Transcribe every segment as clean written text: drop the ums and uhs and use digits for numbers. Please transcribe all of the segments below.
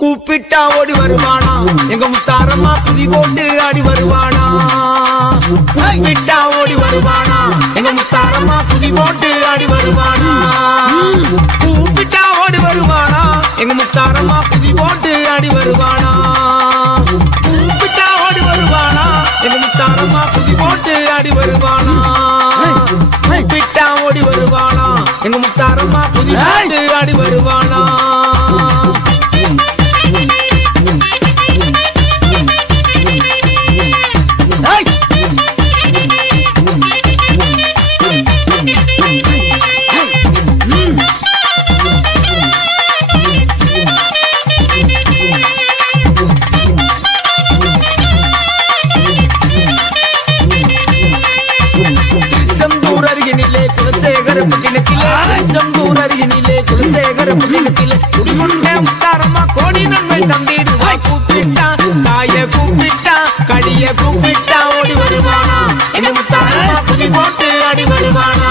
கூப்பிட்டா ஓடி வருவானா எங்க முத்தாரம்மா புதி போட்டு ஆடி வருவானா கூப்பிட்டா ஓடி வருவானா எங்க முத்தாரம்மா புதி போட்டு ஆடி வருவானா கூப்பிட்டா ஓடி வருவானா எங்க முத்தாரம்மா புதி போட்டு ஆடி வருவானா கூப்பிட்டா ஓடி வருவானா எங்க முத்தாரம்மா புதி போட்டு ஆடி வருவானா கூப்பிட்டா ஓடி வருவானா எங்க முத்தாரம்மா புதி போட்டு ஆடி வருவானா குடிகொண்ட முத்தாரம்மா கோடி நன்மை தந்திடுவா கூப்பிட்டா தாய கூப்பிட்டா கடிய கூப்பிட்டா ஓடி வருவானா எங்க முத்தாரம்மா புதி போட்டு ஆடி வருவானா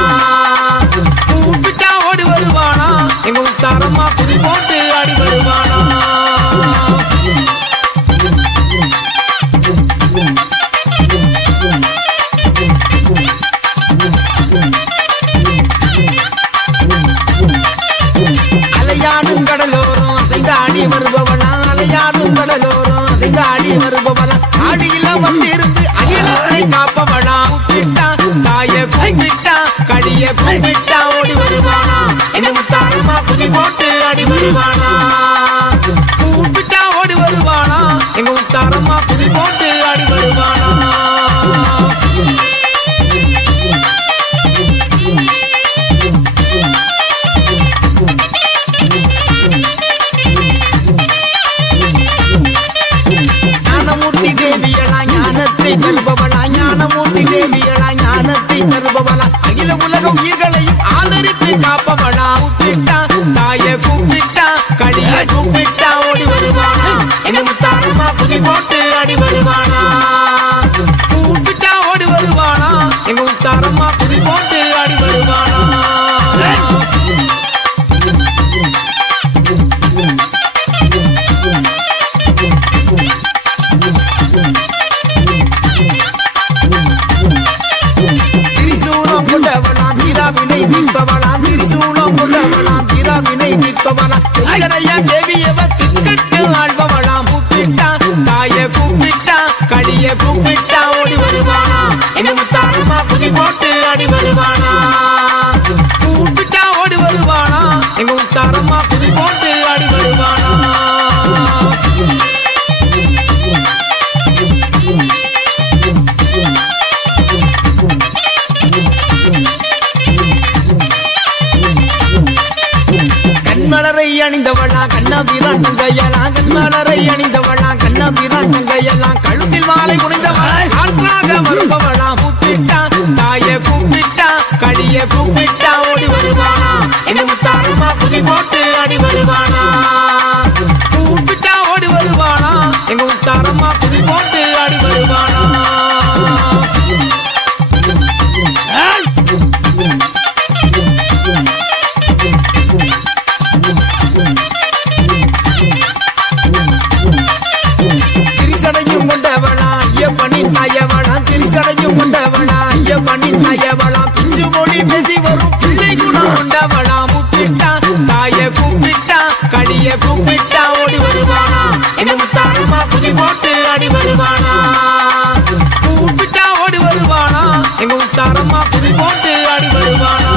கூப்பிட்டா ஓடி வருவானா எங்க முத்தாரம்மா புதி போட்டு ஆடி வருவானா அலையாடும் கடலோரம் அசைந்தாடி வருபவனா அலையாடும் கடலோரம் அசைந்தாடி வருபவனா ஆடியில வந்திருந்து அகிலனை காப்பவனா கூப்பிட்டா தாய கூப்பிட்டா கடிய கூப்பிட்டா ஓடி வருவானா எங்க முத்தாரம்மா புதி போட்டு ஆடி வருவானா கூப்பிட்டா ஓடி வருவானா எங்க முத்தாரம்மா புதி போட்டு ஆடி வருவானா ஞானமூர்த்தி தேவியலா ஞானத்தை தருபவளா ஞானமூர்த்தி தேவியலா ஞானத்தை தருபவளா அகில உலகம் உயிர்களையும் ஆதரித்து காப்பவளா கூப்பிட்டா தாய கூப்பிட்டா கடிய கூப்பிட்டா ஓடி வருவானா எங்க முத்தாரம்மா புதி போட்டு ஆடி வருவானா கூப்பிட்டா ஓடி வருவானா எங்க முத்தாரம்மா புதி போட்டு ஆடி வருவானா வினை நிற்பவளா திரிசூலம் கொண்டவளா திராவினை நிற்பவளா தேவியவ திக்கட்டு ஆழ்பவளா கூப்பிட்டா தாய கூப்பிட்டா கடிய கூப்பிட்டா ஓடி வருவானா எங்க முத்தாரம்மா புதி போட்டு ஆடி வருவானா கூப்பிட்டா ஓடி வருவானா எங்க முத்தாரம்மா புதி போட்டு ஆடி வருவானா கண்மலரை அணிந்தவளா கண்ணபிரான் தங்கையலா கண்மலரை அணிந்தவளா கண்ணபிரான் தங்கையலா கழுத்தில் மாலை புனைந்தவளா காற்றாக வருபவளா கூப்பிட்டா தாய கூப்பிட்டா கடிய கூப்பிட்டா ஓடி வருவானா எங்க முத்தாரம்மா புதி போட்டு ஆடி வருவானா கூப்பிட்டா ஓடி வருவானா எங்க முத்தாரம்மா புதி போட்டு ஆடி வருவானா திரிசடையும் கொண்டவளா ஐயப்பனின் தாயவளா திரிசடையும் கொண்டவளா ஐயப்பனின் தாயவளா பிஞ்சு மொழி பேசி வரும் பிள்ளை குணம் கொண்டவளா கூப்பிட்டா தாய கூப்பிட்டா கடிய கூப்பிட்டா ஓடி வருவானா எங்க முத்தாரம்மா புதி போட்டு ஆடி வருவானா கூப்பிட்டா ஓடி வருவானா எங்க முத்தாரம்மா புதி போட்டு ஆடி வருவானா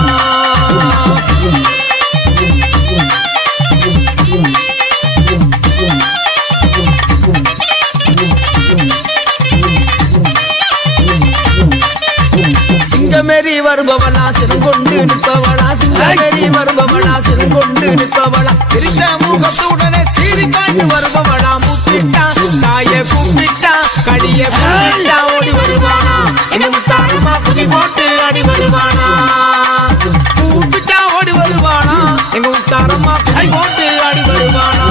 சிங்கமேரி வருபவளா சிறுங்கொண்டு நிற்பவளா சிங்கமேரி வருபவளா சிறுங்கொண்டு நிற்பவளா சிரித்த முகத்துடனே சீறி காய்ந்து வருபவளா கூப்பிட்டா தாய கூப்பிட்டா கடிய கூப்பிட்டா ஓடி வருவானா எங்க முத்தாரம்மா புதி போட்டு ஆடி வருவானா கூப்பிட்டா ஓடி வருவானா எங்க முத்தாரம்மா புதி போட்டு ஆடி வருவானா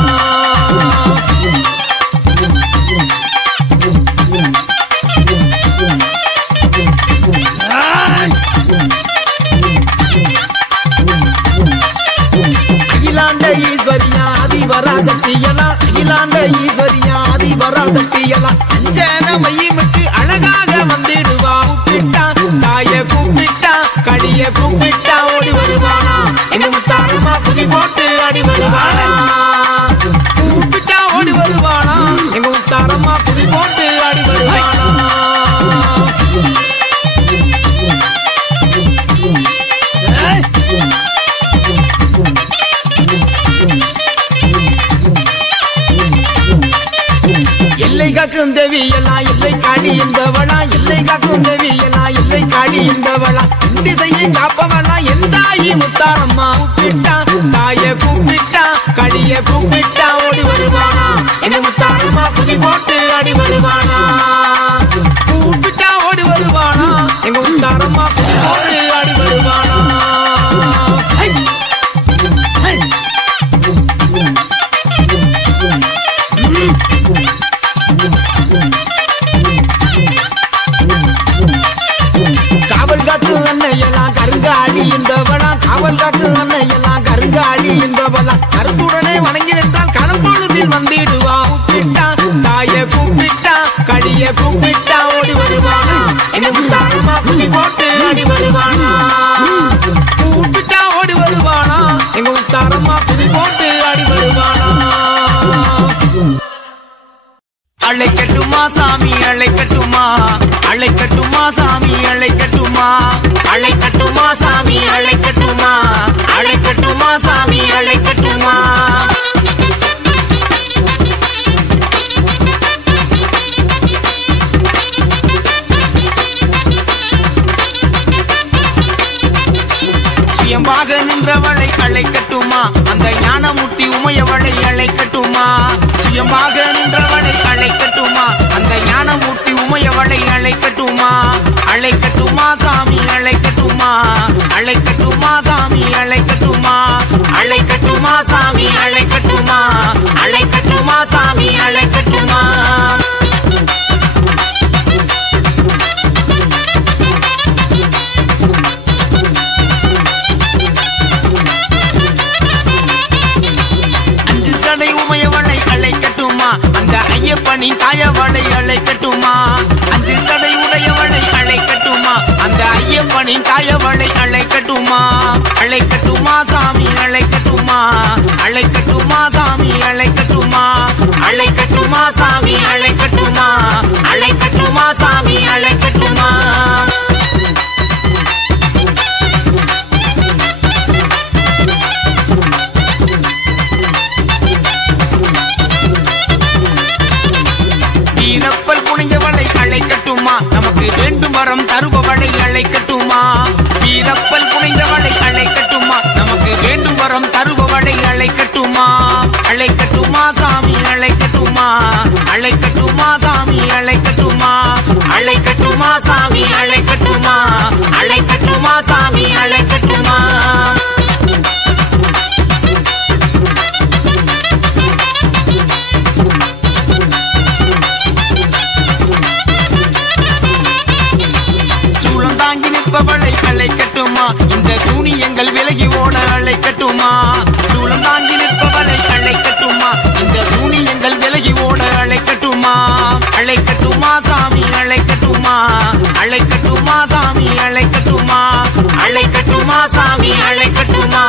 அகிலாண்ட ஈஸ்வரியா அதிவராசக்தியலா அகிலாண்ட ஈஸ்வரியா அதிபரா சக்தியெல்லாம் அஞ்சன மையமிட்டு அழகாக வந்திடுவா. கூப்பிட்டா தாய கூப்பிட்டா கடிய கூப்பிட்டா ஓடி வருவானா எங்க முத்தாரம்மா புதி போட்டு ஆடி வருவானா. கூப்பிட்டா ஓடி வருவானா எங்க முத்தாரம்மா புதி போட்டு ஆடி வருவானா. எல்லை காக்கும் தேவி எல்லாம் எல்லை காடி என்பவளா. எல்லை காக்கும் தேவி எல்லாம் எல்லை காடி என்பவளா. திசையும் காப்பவளா எந்தாயி முத்தாரம்மா. கூப்பிட்டா தாய கூப்பிட்டா கடிய கூப்பிட்டா ஓடி வருவானா எங்க முத்தாரம்மா புதி போட்டு ஆடி வருவானா. கூப்பிட்டா ஓடி வருவானா எங்க முத்தாரம்மா புதி போட்டு ஆடி வருவானா. காவல் காக்கு அன்னையெல்லாம் கருங்காடி என்பவளா. காவல் காக்கு அன்னையெல்லாம் கருங்காடி என்பவளா. கருத்துடனே வணங்கி நின்றால் கணப்பொழுதில் வந்திடுவா. கூப்பிட்டா தாய கூப்பிட்டா கடிய கூப்பிட்டா ஓடி வருவானா எங்க முத்தாரம்மா புதி போட்டு ஆடி வருவானா. கூப்பிட்டா ஓடி வருவானா எங்க முத்தாரம்மா புதி போட்டு ஆடி வருவானா. அழைக்கட்டுமா சாமி அழைக்கட்டுமா. அழைக்கட்டுமா சாமி அழைக்கட்டுமா. அழைக்கட்டுமா சாமி அழைக்கட்டுமா. அழைக்கட்டுமா சாமி அழைக்கட்டுமா. சுயமாக நின்றவளை அழைக்கட்டுமா. அந்த ஞானமூர்த்தி உமையவளை அழைக்கட்டுமா. சுயமாக நின்றவளை அழைக்கட்டுமா. அந்த ஞானமூர்த்தி உமையவளை அழைக்கட்டுமா. அழைக்கட்டுமா சாமி அழைக்கட்டுமா. அழைக்கட்டுமா சாமி அழைக்கட்டுமா. அழைக்கட்டுமா சாமி அழைக்கட்டுமா. அழைக்கட்டுமா சாமி அழைக்கட்டுமா. உமையவளை அழைக்கட்டுமா. அந்த ஐயப்பனின் தாயவளை அழைக்கட்டுமா. அஞ்சு சடை உடையவளை அழைக்கட்டுமா. அந்த ஐயப்பனின் தாயவளை அழைக்கட்டுமா. அழைக்கட்டுமா சாமி அழைக்கட்டுமா. அழைக்கட்டுமா சாமி அழைக்கட்டுமா. அழைக்கட்டுமா சாமி அழைக்கட்டுமா. அழைக்கட்டுமா சாமி அழைக்கட்டுமா. வீரப்பல் புனிந்தவளை அழைக்கட்டுமா. நமக்கு வேண்டும் வரம் தருபவளை அழைக்கட்டுமா. வீரப்பல் புனிந்தவளை அழைக்கட்டுமா. நமக்கு வேண்டும் வரம் தருபவளை அழைக்கட்டுமா. அழைக்கட்டுமா சாமி அழைக்கட்டுமா. அழைக்கட்டுமா சாமி அழைக்கட்டுமா. அழைக்கட்டுமா சாமி அழைக்கட்டுமா. அழைக்கட்டுமா சாமி அழைக்கட்டுமா. நிற்பவளை அழைக்கட்டுமா. இந்த சூனியங்கள் விலகி ஓட அழைக்கட்டுமா. சூலம் தாங்கி நிற்பவளை அழைக்கட்டுமா. இந்த சூனியங்கள் விலகி ஓட அழைக்கட்டுமா. அழைக்கட்டுமா சாமி அழைக்கட்டுமா. அழைக்கட்டுமா சாமி அழைக்கட்டுமா. அழைக்கட்டுமா சாமி அழைக்கட்டுமா.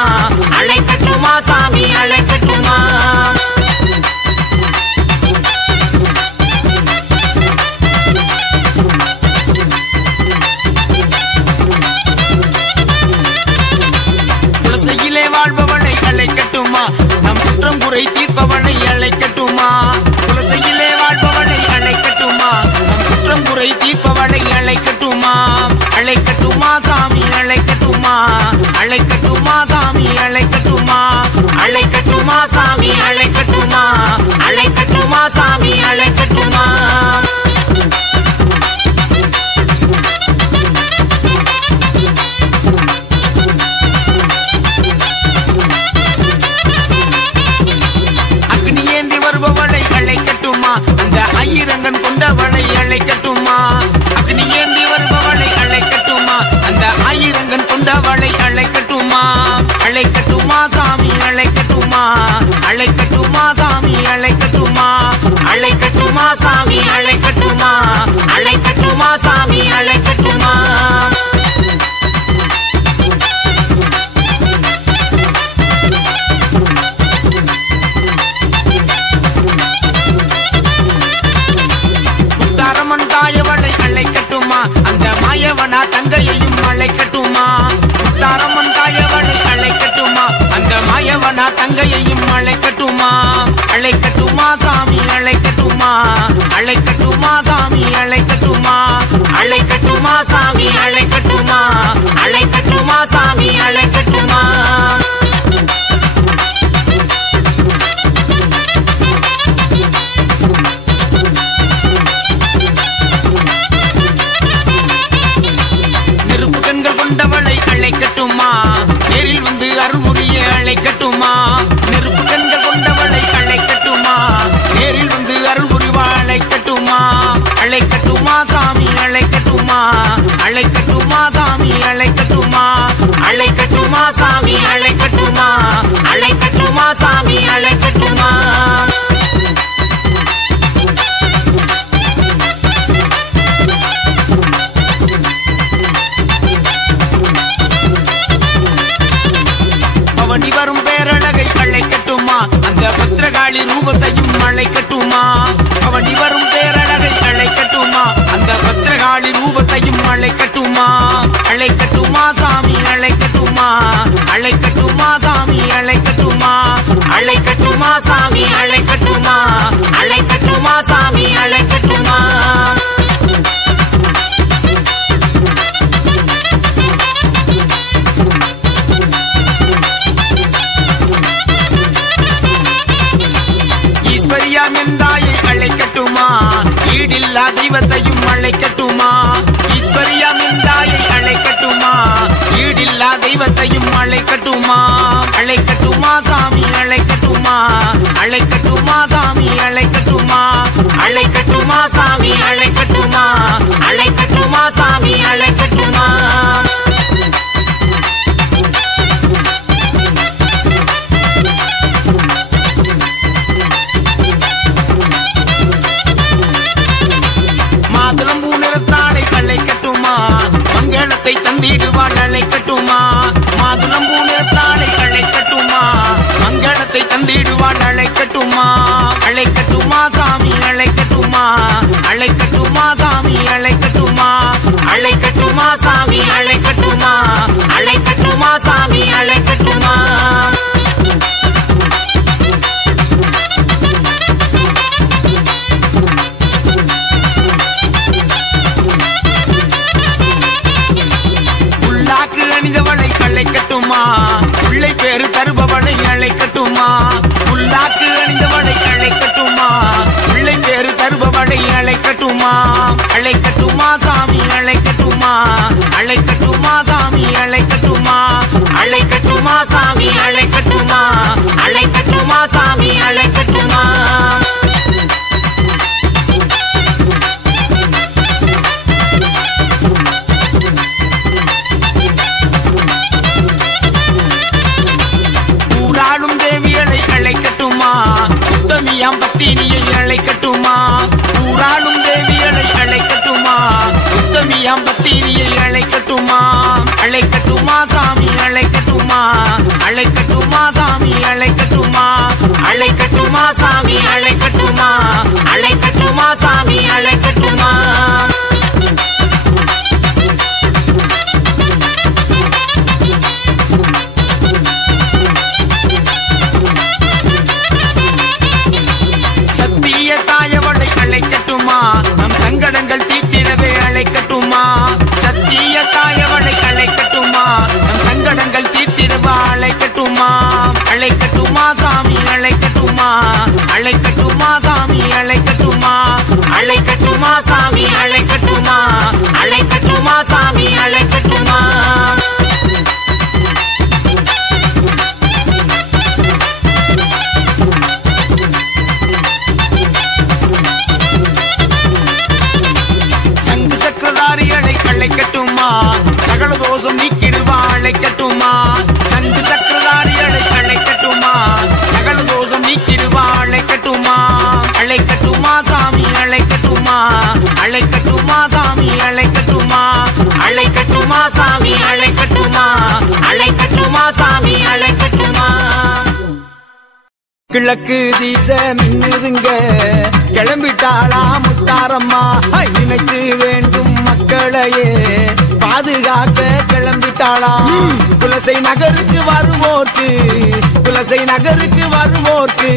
அழைக்கட்டுமா சாமி அழைக்கட்டுமா. வாழ்பவளை அழைக்கட்டுமா. நம் குற்றம் குறை தீர்ப்பவளை அழைக்கட்டுமா. குலசையிலே வாழ்பவளை அழைக்கட்டுமா. நம் குற்றம் குறை தீர்ப்பவளை அழைக்கட்டுமா. அழைக்கட்டுமா சாமி அழைக்கட்டுமா. அழைக்கட்டுமா சாமி அழைக்கட்டுமா. அழைக்கட்டுமா சாமி அழைக்கட்டுமா. அழைக்கட்டுமா சாமி அழைக்கட்டுமா. அந்த ஐயரங்கன் கொண்டவளை அழைக்கட்டுமா. அக்னி ஏந்தி வருபவளை அழைக்கட்டுமா. அந்த ஐயரங்கன் கொண்டவளை அழைக்கட்டுமா. அழைக்கட்டுமா சாமி அழைக்கட்டுமா. அழைக்கட்டுமா சாமி அழைக்க பெரியவனா தங்கையையும் அழைக்கட்டுமா அழைக்கட்டுமா சாமி அழைக்கட்டுமா அழைக்கட்டுமா சாமி அழைக்கட்டுமா அழைக்கட்டுமா சாமி அழைக்கட்டுமா அழைக்கட்டுமா சாமி அழைக்கட்டுமா நெருப்பு கண்கள் கொண்டவளை அழைக்கட்டுமா நேரில் வந்து அருள்முடிய அழைக்கட்டுமா நெருப்பு கண்கள் கொண்டவளை அழைக்கட்டுமா நேரில் வந்து அருள்புரிவா அழைக்கட்டுமா அழைக்கட்டுமா சாமி அழைக்கட்டுமா அழைக்கட்டுமா சாமி அழைக்கட்டுமா அழைக்கட்டுமா சாமி அழைக்கட்டுமா அழைக்கட்டுமா சாமி அழைக்கட்டுமா பவனி வரும் பேரழகை அழைக்கட்டுமா அந்த பத்திரகாளி ரூபத்தையும் அழைக்கட்டுமா பவனி வரும் பேரழகை அழைக்கட்டுமா அந்த பத்திரகாளி ரூபத்தையும் அழைக்கட்டுமா அழைக்கட்டுமா சாமி அழைக்கட்டுமா அழைக்கட்டுமா சாமி அழைக்கட்டுமா அழைக்கட்டுமா சாமி அழைக்கட்டுமா அழைக்கட்டுமா சாமி அழைக்கட்டுமா ஈஸ்வரியாம் எந்தாயை அழைக்கட்டுமா ஈடில்லா தெய்வத்தையும் அழைக்கட்டுமா ஈஸ்வரியாம் எந்தாயை அழைக்கட்டுமா ஈடில்லா தெய்வத்தையும் அழைக்கட்டுமா அழைக்கட்டுமா சாமி அழைக்கட்டுமா அழைக்கட்டுமா சாமி அழைக்கட்டுமா அழைக்கட்டுமா சாமி அழைக்கட்டுமா அழைக்கட்டுமா சாமி அழைக்கட்டுமா மாதுளம்பூ நிறத்தாளை அழைக்கட்டுமா மங்களத்தை தந்திடுவாள் அழைக்கட்டுமா மாதுளம்பூ நிறத்தாளை அழைக்கட்டுமா மங்களத்தை தந்திடுவாள் அழைக்கட்டுமா அழைக்கட்டுமா சாமி அழைக்கட்டுமா அழைக்கட்டுமா சாமி அழைக்கட்டுமா அழைக்கட்டுமா சாமி அழைக்கட்டுமா அழைக்கட்டுமா சாமி அழைக்கட்டுமா உள்ளாக்கு அணிந்தவளை அழைக்கட்டுமா உள்ளை பேரு தருபவளை அழைக்கட்டுமா உள்ளாக்கு அணிந்தவளை அழைக்கட்டுமா உள்ளை பேரு தருபவளை அழைக்கட்டுமா அழைக்கட்டுமா சாமி அழைக்கட்டுமா அழைக்கட்டுமா சாமி அழைக்கட்டுமா அழைக்கட்டுமா சாமி அழைக்கட்டுமா அழைக்கட்டுமா சாமி அழைக்கட்டுமா ஊராளும் தேவியலை அழைக்கட்டுமா உத்தமியாம் பத்தினியை அழைக்கட்டுமா ஊராளும் தேவியலை அழைக்கட்டுமா உத்தமியாம் பத்தினியை அழைக்கட்டுமா அழைக்கட்டுமா சாமி அழைக்கட்டுமா அழைக்கட்டுமா சாமி அழைக்கட்டுமா அழைக்கட்டுமா சாமி அழைக்கட்டுமா அழைக்கட்டுமா சாமி அழைக்கட்டுமா சத்திய தாயவளை அழைக்கட்டுமா நம் சங்கடங்கள் தீர்த்திடவே அழைக்கட்டுமா சத்திய தாயவளை அழைக்கட்டுமா நம் சங்கடங்கள் தீர்த்திடவா அழைக்கட்டுமா அழைக்கட்டுமா சாமி அழைக்கட்டுமா அழைக்கட்டுமா சாமி அழைக்கட்டுமா அழைக்கட்டுமா சாமி அழைக்கட்டுமா அழைக்கட்டுமா சாமி அழைக்கட்டுமா சங்கு சக்கரதாரிகளை அழைக்கட்டுமா சகல தோஷம் நீக்கிடுவா அழைக்கட்டுமா சங்கு சக்கரதாரிகளை அழைக்கட்டுமா சகல தோஷம் நீக்கிடுவா அழைக்கட்டுமா அழைக்கட்டுமா சாமி அழைக்கட்டுமா அழைக்கட்டுமா சாமி அழைக்கட்டுமா அழைக்கட்டுமா சாமி அழைக்கட்டுமா அழைக்கட்டுமா சாமி அழைக்கட்டுமா கிழக்கு தீச மின்னுதுங்க கிளம்பிட்டாளா முத்தாரம்மா நினைத்து வேண்டும் மக்களையே பாதுகாக்க கிளம்பிட்டாளாம். குலசை நகருக்கு வருவோர்க்கு குலசை நகருக்கு வருவோர்க்கு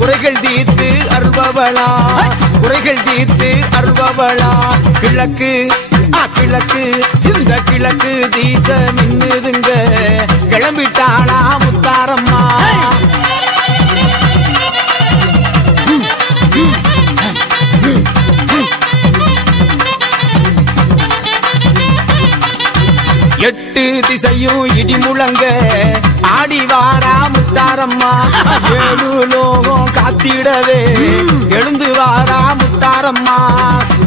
குறைகள் தீர்த்து அருள்பவளா குறைகள் தீர்த்து அருள்பவளா. கிழக்கு கிழக்கு இந்த கிழக்கு தீச மின்னுதுங்க கிளம்பிட்டாளா முத்தாரம்மா. எட்டு திசையும் இடி முழங்க ஆடி வாரா முத்தாரம்மா. ஏழு லோகம் காத்திடவே எழுந்து வாரா முத்தாரம்மா.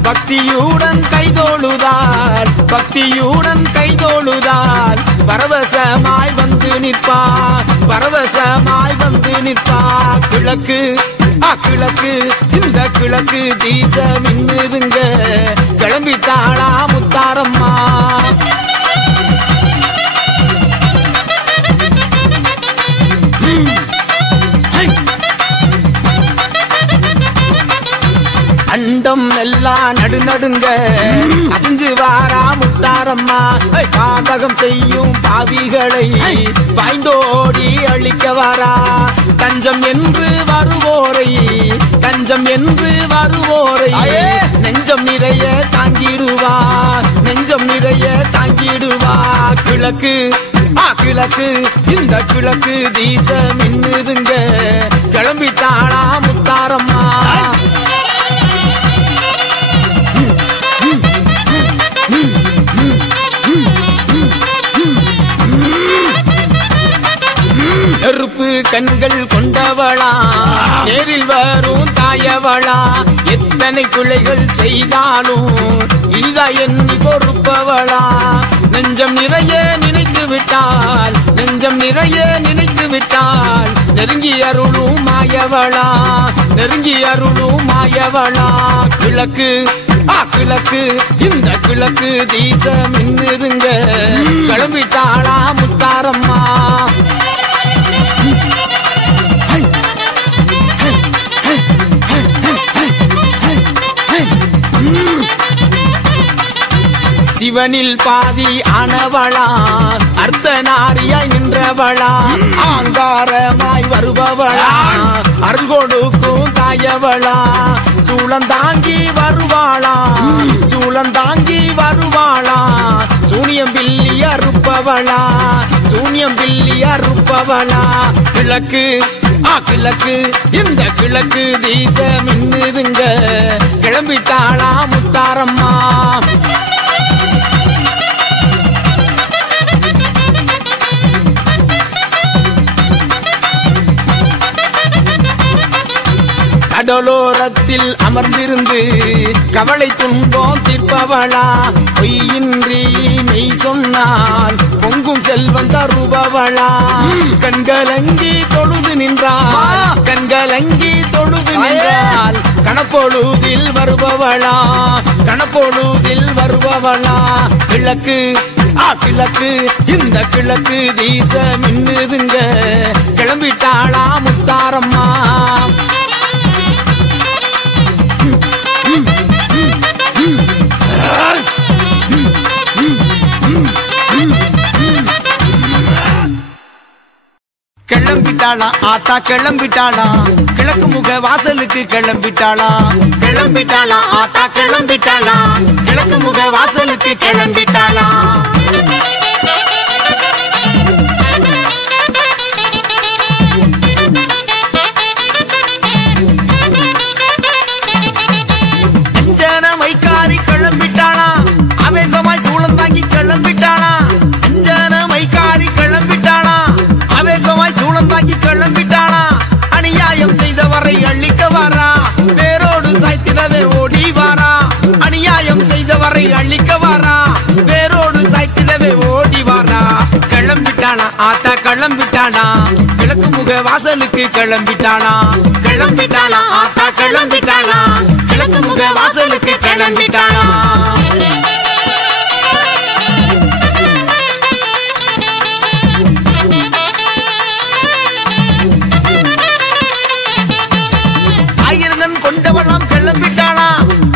பக்தியுடன் கைதோழுதால் பக்தியுடன் கைதோழுதால் பரவசமாய் வந்து நிற்பா பரவசமாய் வந்து நிற்பா. கிழக்கு கிழக்கு இந்த கிழக்கு தீச மின்னுதுங்க கிளம்பிட்டாளா முத்தாரம்மா. அண்டம் எல்லாம் நடுநடுங்க அசைஞ்சு வாரா முத்தாரம்மா. பாதகம் செய்யும் பாவிகளை பாய்ந்தோடி அழிக்க வாரா. தஞ்சம் என்று வருவோரை தஞ்சம் என்று வருவோரை நெஞ்சம் நிறைய தாங்கிடுவா நெஞ்சம் நிறைய தாங்கிடுவா. கிழக்கு கிழக்கு இந்த கிழக்கு தீச மின்னுதுங்க கிளம்பிட்டாளா முத்தாரம்மா. நெருப்பு கண்கள் கொண்டவளா நேரில் வரும் தாயவளா. எத்தனை பிள்ளைகள் செய்தாலும் இல்லா எண்ணி பொறுப்பவளா. நெஞ்சம் நிறைய நினைத்து விட்டால் நெஞ்சம் நிறைய நினைத்து விட்டால் நெருங்கி அருளும் மாயவளா நெருங்கி அருளும் மாயவளா. கிழக்கு கிழக்கு இந்த கிழக்கு தீச மின்னுதுங்க கிளம்பிட்டாளா முத்தாரம்மா. சிவனில் பாதி ஆனவளா அர்த்தநாரியாய் நின்றவளா. ஆங்காரமாய் வருபவளா அருள் கொடுக்கும் தாயவளா. சூளந்தாங்கி வருவாளா சூளந்தாங்கி வருவாளா. சூனியம் பில்லி அறுப்பவளா சூனியம் பில்லி அறுப்பவளா. கிழக்கு கிழக்கு இந்த கிழக்கு தீச மின்னுதுங்க கிளம்பிட்டாளா முத்தாரம்மா. கடலோரத்தில் அமர்ந்திருந்து கவலை துன்பம் தீர்ப்பவளா. பொய்யின்றி மெய் சொன்னால் பொங்கும் செல்வம் தருபவளா. கண்கலங்கி தொழுது நின்றால் கண்கலங்கி தொழுது நின்றால் கணப்பொழுதில் வருபவளா கணப்பொழுதில் வருபவளா. கிழக்கு கிழக்கு இந்த கிழக்கு தீச மின்னுதுங்க கிளம்பிட்டாளா முத்தாரம்மா. கிளம்பிட்டாளா ஆத்தா கிளம்பிட்டாளா கிழக்கு முக வாசலுக்கு கிளம்பிட்டாளா கிளம்பிட்டாளா ஆத்தா கிளம்பிட்டாளா கிழக்கு முக வாசலுக்கு கிளம்பிட்டாளா. அஞ்சன மைக்காரி கிளம்பிட்டாளா ஆவேசமாய் சூளம் தாங்கி கிளம்பிட்டாளா. அஞ்சன மைக்காரி கிளம்பிட்டாளா ஆவேசமாய் சூளம் தாங்கி கிளம்பிட்டாளா. அநியாயம் செய்தவரை அழிக்க வாரா வேரோடு சாய்த்திடவே ஓடி வாரா. அநியாயம் செய்தவரை அழிக்க வாரா வேரோடு சாய்த்திடவே ஓடி வாரா. கிளம்பிட்டாளா ஆத்தா கிளம்பிட்டாளா கிழக்கு முக வாசலுக்கு கிளம்பிட்டாளா கிளம்பிட்டாளா ஆத்தா கிளம்பிட்டாளா கிழக்கு முக வாசலுக்கு கிளம்பிட்டாளா. ஆயிரங்கன் கொண்டவளாம் கிளம்பிட்டாளா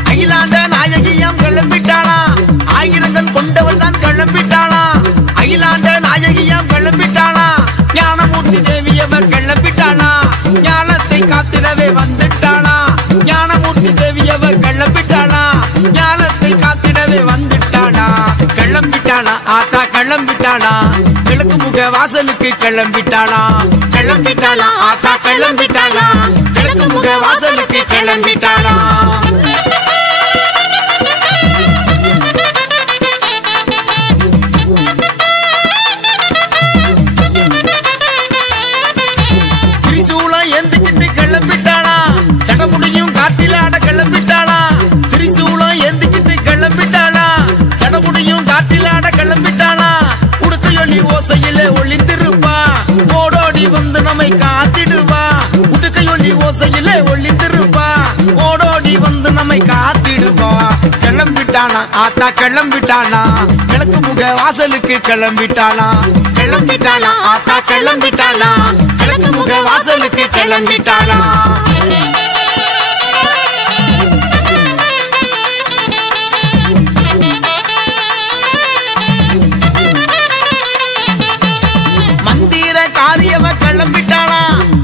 அகிலாண்ட நாயகியாம் கிளம்பிட்டாளா. ஆயிரங்கன் கொண்டவள் தான் தேவியவ கிளம்பிட்டாளா ஞானத்தை காத்திடவே வந்துட்டாளா கிளம்பிட்டாளா ஆத்தா கிளம்பிட்டாளா கிழக்கு முக வாசலுக்கு கிளம்பிட்டாளா கிளம்பிட்டாளா ஆத்தா கிளம்பிட்டாளா கிழக்கு முக வாசலுக்கு கிளம்பிட்டாளா திரிசூலம் ஏந்திக்கிட்டு கிளம்பிட்டாளா சடமுடியும் காட்டில ஆட கிளம்பிட்டாளா திரிசூலம் ஏந்திக்கிட்டு கிளம்பிட்டாளா சடமுடியும் காட்டில ஆட கிளம்பிட்டாளா உடுக்கையொலி ஓசையில ஒளிந்திருப்பா ஓடோடி வந்து நம்மை காத்திடுவா உடுக்கையொலி ஓசையில ஒளிந்திருப்பா ஓடோடி வந்து நம்மை காத்திடுவா கிளம்பிட்டாளா ஆத்தா கிளம்பிட்டாளா கிழக்கு முக வாசலுக்கு கிளம்பிட்டாளா கிளம்பிட்டாளா ஆத்தா கிளம்பிட்டாளா கிழக்கு முக வாசலுக்கு கிளம்பிட்டாளா மந்திர காரியவ கிளம்பிட்டாளா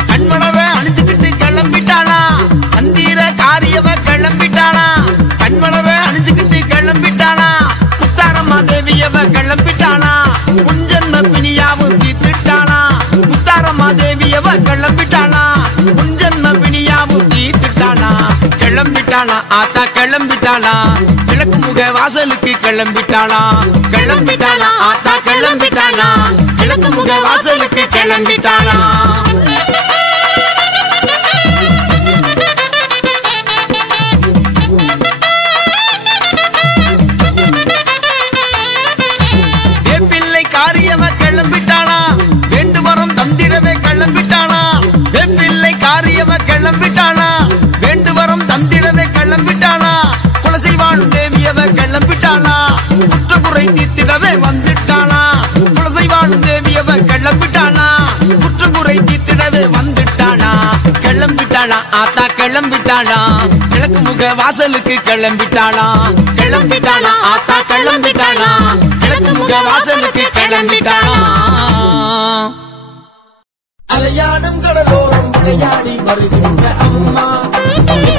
கண்மலர அணிஞ்சுக்கிட்டு கிளம்பிட்டாளா மந்திர காரியவ கிளம்பிட்டாளா கண்மலர அணிஞ்சுக்கிட்டு கிளம்பிட்டாளா முத்தாரம்மா தேவியவ கிளம்பிட்டாளா முன்ஜன்ம பிணியாவும் தீர்த்துட்டாளா முத்தாரம்மா தேவியவ கிளம்பிட்டாளா முன்ஜன்ம பிணியாவும் தீர்த்துட்டாளா கிளம்பிட்டாளா ஆத்தா கிளம்பிட்டாளா கிழக்கு முக வாசலுக்கு கிளம்பிட்டாளா கிளம்பிட்டாளா ஆத்தா கிளம்பிட்டாளா கிழக்கு முக வாசலுக்கு கிளம்பிட்டாளா வேப்பிள்ளை காரியவ கிளம்பிட்டாளா வேண்டுவரம் தந்திடவே கிளம்பிட்டாளா வேப்பிள்ளை காரியவ கிளம்பிட்டாளா வேண்டுவரம் தந்திடவே கிளம்பிட்டாளா குலசை வாழும் தேவியவ கிளம்பிட்டாளா குற்றக்குறை தீர்த்திடவே வந்துட்டாளா குலசை வாழும் தேவியவ கிளம்பிட்டாளா குற்றக்குறை தீர்த்திடவே வந்துட்டாளா கிளம்பிட்டாளா ஆத்தா கிளம்பிட்டாளா கிழக்கு முக வாசலுக்கு கிளம்பிட்டாளா கிளம்பிட்டாளா ஆத்தா கிளம்பிட்டாளா கிழக்கு முக வாசலுக்கு கிளம்பிட்டாளா அலையாடும் கடலோரம் விளையாடி வருகின்ற அம்மா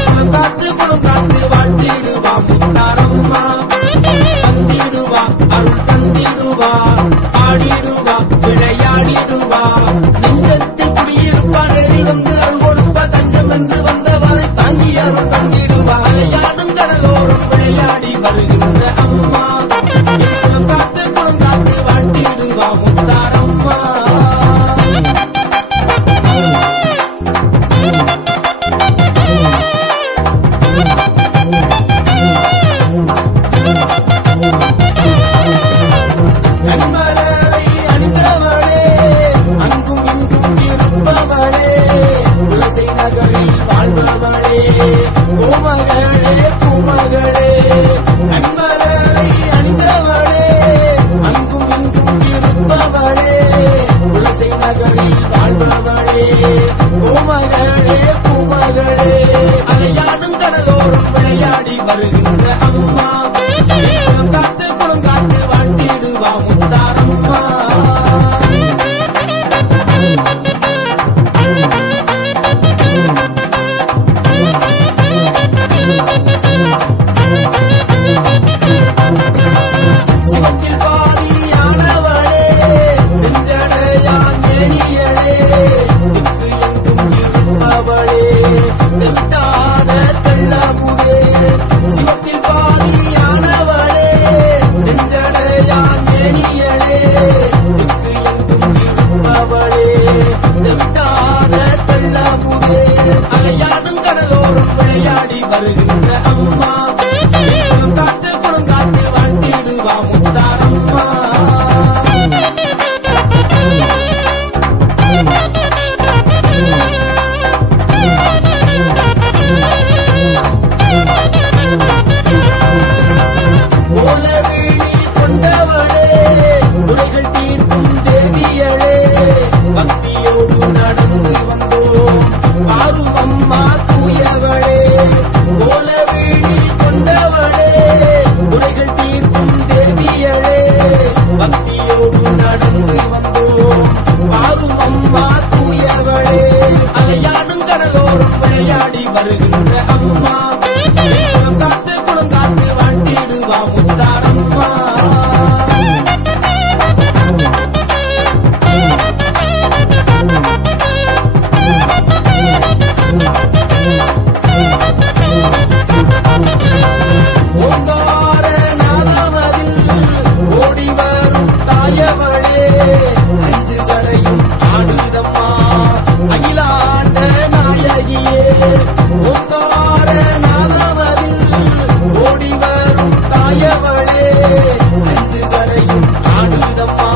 குளம் காத்து வாழ்த்திடுவா முத்தாரம்மா தந்திடுவா அருள் தந்திடுவா ஆடிடுவா விளையாடிடுவா நெஞ்சத்தில் குடியிருப்பா நெறி வந்து அருள் கொடுப்பா தஞ்சம் என்று வந்தவரை தாங்கி அருள் தந்திடுவா அலையாடும் கடலோரம் விளையாடி வருகின்ற அம்மா குளம் காத்து வாழ்த்திடுவா முத்தாரம்மா கண்மலரை அணிந்தவளே அங்கும் இங்கும் இருப்பவளே குலசை நகரில் வாழ்பவளே பூமகளே பூமகளே கண்மலரை அணிந்தவளே அங்கும் இங்கும் இருப்பவளே குலசை நகரில் வாழ்பவளே பூமகளே பூமகளே அலையாடும் கடலோரம் விளையாடி வருகின்ற அம்மா குளம் காத்து வாழ்த்திடுவா முத்தாரம்மா சிவத்தில் பாதியானவளே செஞ்சடையான் மேனியளே திக்கு எங்கும் இருப்பவளே நிமிட்டாத தெள்ளமுதே சிவத்தில் பாதியானவளே செஞ்சடையான் மேனியளே திக்கு எங்கும் இருப்பவளே நிமிட்டாத தெள்ளமுதே அலையாடும் கடலோரம் விளையாடி வருகின்ற அம்மா குளம் காத்து வாழ்த்திடுவா முத்தாரம்மா ஓலவிழி கொண்டவளே குறைகள் தீர்க்கும் தேவியளே பக்தியோடு நடந்து வந்தோம் ஆறும் அம்மா தூயவளே ஓலவிழி கொண்டவளே குறைகள் தீர்க்கும் தேவியளே பக்தியோடு நடந்து வந்தோம் ஆறும் அம்மா தூயவளே அலையாடும் கடலோரம் விளையாடி வருகின்ற அம்மா காத்து குளம் காத்து வாழ்த்திடுவா முத்தாரம்மா. ஓங்கார நாதமதில் ஓடி வரும் தாயவளே அஞ்சு சடையும் ஆடுதம்மா அகிலாண்ட நாயகியே. ஓங்கார நாதமதில் ஓடி வரும் தாயவளே அஞ்சு சடையும் ஆடுதம்மா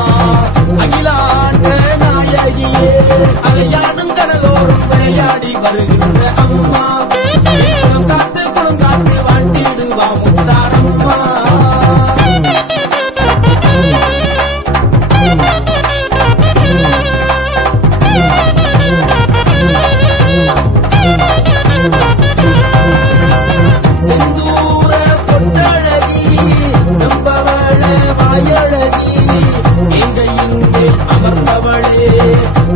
அகிலாண்ட நாயகியே. அலையாடும் கடலோரம் விளையாடி வருகின்ற அம்மா காத்து குளம் காத்து வாழ்த்திடுவா முத்தாரம்மா. செந்தூர பொட்டழகி செம்பவள வாயழகி எங்கையின் மேல் அமர்ந்தவளே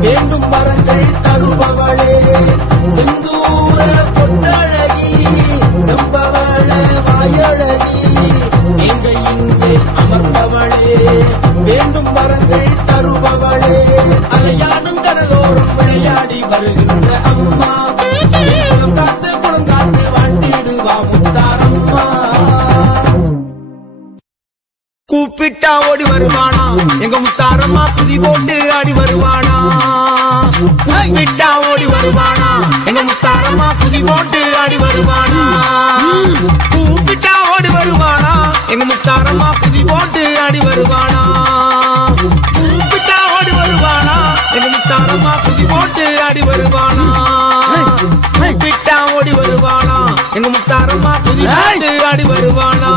வேண்டும் வரங்கள் தருபவளே. செந்தூர பொட்டழகி செம்பவள வாயழகி எங்கையின் மேல் அமர்ந்தவளே வேண்டும் வரங்கள் தருபவளே. அலையாடும் கடலோரம் விளையாடி வருகின்ற அம்மா காத்து குளம் காத்து வாழ்த்திடுவா முத்தாரம்மா. கூப்பிட்டா ஓடி வருவானா எங்க முத்தாரம்மா குதி போட்டு ஆடி வருவானா. கூப்பிட்டா ஓடி வருவானா எங்க முத்தாரம்மா குதி போட்டு ஆடி வருவானா. கூப்பிட்டா ஓடி வருவானா எங்க முத்தாரம்மா குதி போட்டு ஆடி வருவானா. கூப்பிட்டா ஓடி வருவானா எங்க முத்தாரம்மா குதி போட்டு ஆடி வருவானா. கூப்பிட்டா ஓடி வருவானா எங்க முத்தாரம்மா குதி போட்டு ஆடி வருவானா.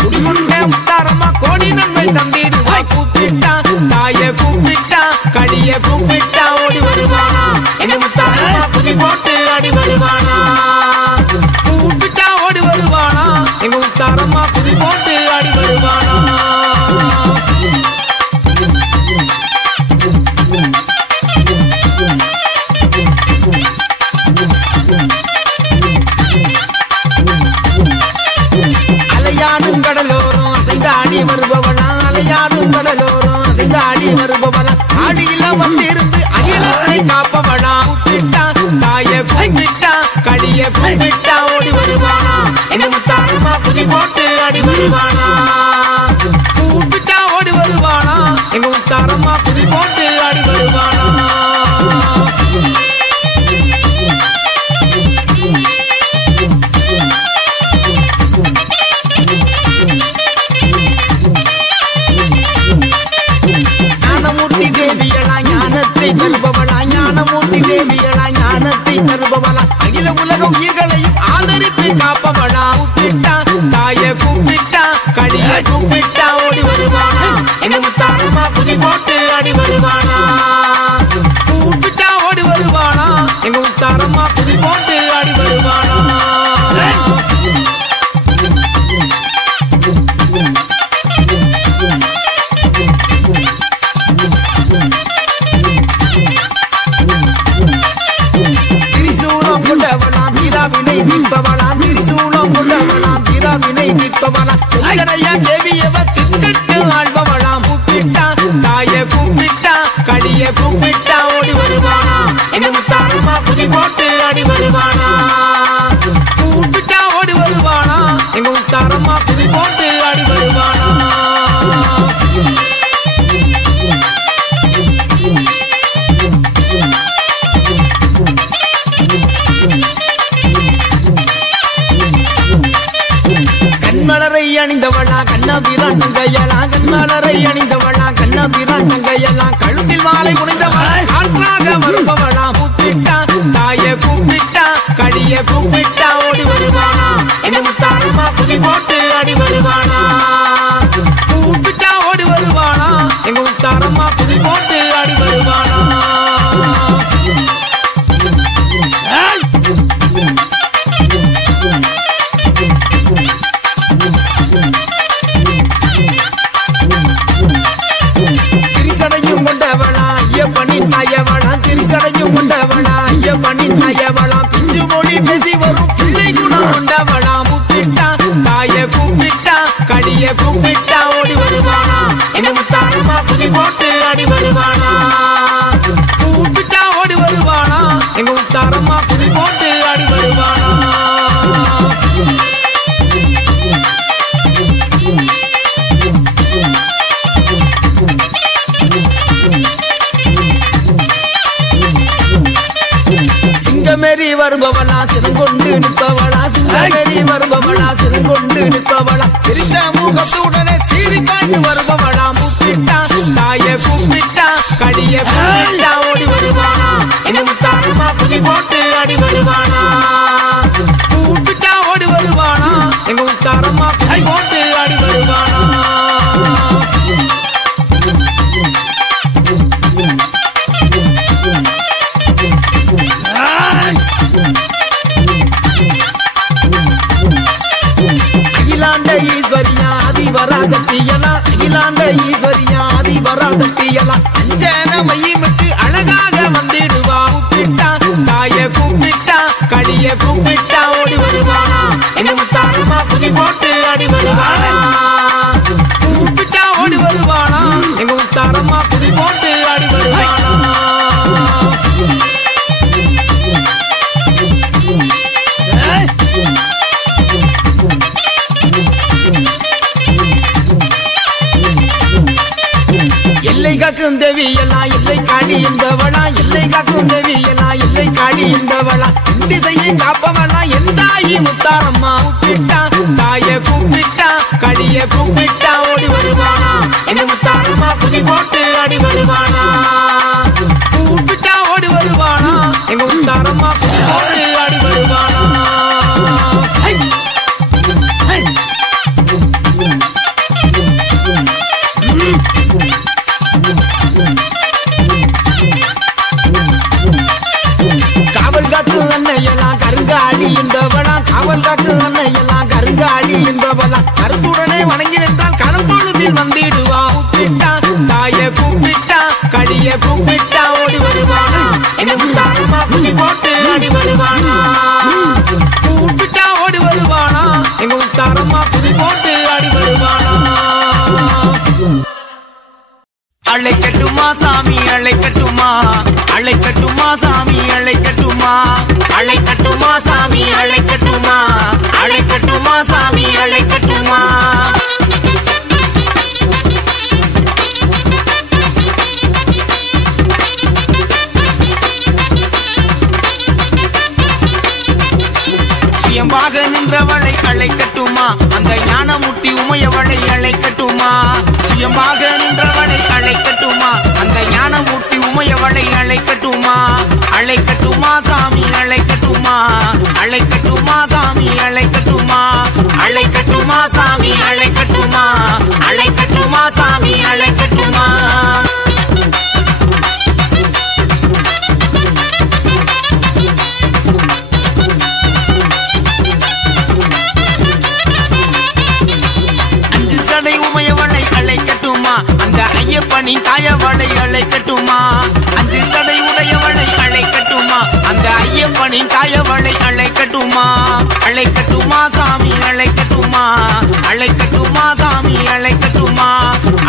குடிமுண்ட முத்தாரம்மா கோடி நன்மை தந்திடுவா. கூப்பிட்டா தாய கூப்பிட்டா கடிய கூப்பிட்டா ஓடி வருவானா எங்க முத்தாரம்மா குதி போட்டு ஆடி வருவானா. கூப்பிட்டா ஓடி வருவானா எங்க முத்தாரம்மா குதி போட்டு ஆடி வருவானா. அலையாடும் கடலோரம் அசைந்தாடி வருபவனா அலையாடும் கடலோரம் அசைந்தாடி வருபவனா ஆடியில வந்திருந்து அகிலத்தை காப்பவனா. கூப்பிட்டா தாய கூப்பிட்டா கடிய கூப்பிட்டா ஓடி வருவானா எங்க முத்தாரம்மா குதி போட்டு ஆடி வருவானா. கூப்பிட்டா ஓடி வருவானா எங்க முத்தாரம்மா குதி போட்டு ஆடி வருவானா. ஞானமூர்த்தி தேவியலா ஞானத்தை தருபவளா ஞானமூர்த்தி தேவியலா ஞானத்தை தருபவளா அகில உலக உயிர்களையும் ஆதரித்து காப்பவளா. கூப்பிட்டா தாய கூப்பிட்டா கடிய கூப்பிட்டா ஓடி வருவானா எங்க முத்தாரம்மா குதி போட்டு ஆடி வருவானா. கூப்பிட்டா ஓடி வருவானா எங்க முத்தாரம்மா குதி போட்டு ஆடி வருவானா. திரிசூலம் கொண்டவளாம் வீராவினை மீட்பவளாம் திரிசூலம் கொண்டவளாம் வீராவினை மீட்பவளாம் செஞ்சனையா தேவியவ திக்கட்டு ஆழ்பவளாம். கூப்பிட்டா தாய கூப்பிட்டா கடிய கூப்பிட்டா ஓடி வருவானா எங்க முத்தாரம்மா குதி போட்டு ஆடி வருவானா. கூப்பிட்டா ஓடி வருவானா எங்க முத்தாரம்மா குதி போட்டு ஆடி வருவானா. கண்மலரை அணிந்தவளா கண்ணபிரான் தங்கையலா கண்மலரை அணிந்தவளா கண்ணபிரான் தங்கையலா கழுத்தில் மாலை புனைந்தவளா காற்றாக வருபவளா கூப்பிட்டா தாய கூப்பிட்டா கடிய கூப்பிட்டா ஓடி வருவானா எங்க முத்தாரம்மா புதி போட்டு அடி வருவானா கூப்பிட்டா ஓடி வருவானா எங்க முத்தாரம்மா புதி போட்டு அடி வருவானா திரிசடையும் கொண்டவளா ஐயப்பனின் தாயவளா திரிசடையும் கொண்டவளா ஐயப்பனின் தாயவளா பிஞ்சு மொழி பேசி வரும் பிள்ளை குணம் கொண்டவளா கூப்பிட்டா தாய கூப்பிட்டா கடிய கூப்பிட்டா ஓடி வருவானா எங்க முத்தாரம்மா புதி போட்டு அடி வருவானா கூப்பிட்டா ஓடி வருவானா எங்க முத்தாரம்மா புதி போட்டு அடி வருவானா சிங்கமேரி வருபவளா சிறங்கொண்டு நிற்பவளா சிங்கமேரி வருபவளா சிறங்கொண்டு நிற்பவளா சிரித்த முகத்துடனே சீறி காய்ந்து வருபவளா கூப்பிட்டா தாய கூப்பிட்டா கடிய கூப்பிட்டா ஓடி வருவானா எங்க முத்தாரம்மா புதி போட்டு அடி வருவானா கூப்பிட்டா ஓடி வருவானா எங்க முத்தாரம்மா புதி போட்டு அடி வருவானா அகிலாண்ட ஈஸ்வரியா அதிவராசக்தியலா அகிலாண்ட ஈஸ்வரியா அதிவராசக்தியலா அஞ்சன மையமிட்டு அழகாக வந்திடுவா கூப்பிட்டா தாய கூப்பிட்டா கடிய கூப்பிட்டா ஓடி வருவானா எங்க முத்தாரம்மா புதி போட்டு அடி வருவானா கூப்பிட்டா ஓடி வருவானா எங்க முத்தாரம்மா புதி போட்டு அடி வருவானா எல்லை காக்கும் தேவி எல்லாம் எல்லை காடி என்பவளா எல்லை காக்கும் தேவி எல்லாம் எல்லை காடி என்பவளா திசையும் காப்பவளா எந்தாயி முத்தாரம்மா கூப்பிட்டா தாய கூப்பிட்டா கடிய கூப்பிட்டா ஓடி வருவானா எங்க முத்தாரம்மா புதி போட்டு அடி வருவானா கூப்பிட்டா ஓடி வருவானா எங்க முத்தாரம்மா புதி போட்டு அடி வருவானா காவல் காக்கு அன்னையெல்லாம் கருங்காடி என்பவளா காவல் காக்கு அன்னையெல்லாம் கருங்காடி என்பவளா கருத்துடனே வணங்கி நின்றால் கரும்பொழுதில் வந்திடுவா கூப்பிட்டா தாய கூப்பிட்டா கடிய கூப்பிட்டா ஓடி வருவானா எங்க முத்தாரம்மா புதி போட்டு அடி வருவானா கூப்பிட்டா ஓடி வருவானா எங்க முத்தாரம்மா புதி போட்டு அடி வருவானா அழைக்கட்டுமா சாமி அழைக்கட்டுமா அழைக்கட்டுமா சாமி அழைக்கட்டுமா அழைக்கட்டுமா சாமி அழைக்கட்டுமா அழைக்கட்டுமா சாமி அழைக்கட்டுமா சுயமாக நின்றவளை அழைக்கட்டுமா அந்த ஞானமூர்த்தி உமையவளை அழைக்கட்டுமா சுயமாக நின்றவளை அழைக்கட்டுமா அந்த ஞானமூர்த்தி உமையவளை அழைக்கட்டுமா அழைக்கட்டுமா சாமி அழைக்கட்டுமா அழைக்கட்டுமா சாமி அழைக்கட்டுமா அழைக்கட்டுமா சாமி அழைக்கட்டுமா அழைக்கட்டுமா சாமி அழைக்கட்டுமா அந்த ஐயப்பனின் தாயவளை அழைக்கட்டுமா அஞ்சு சடை உடையவளை அழைக்கட்டுமா அந்த ஐயப்பனின் தாயவளை அழைக்கட்டுமா அழைக்கட்டுமா சாமி அழைக்கட்டுமா அழைக்கட்டுமா சாமி அழைக்கட்டுமா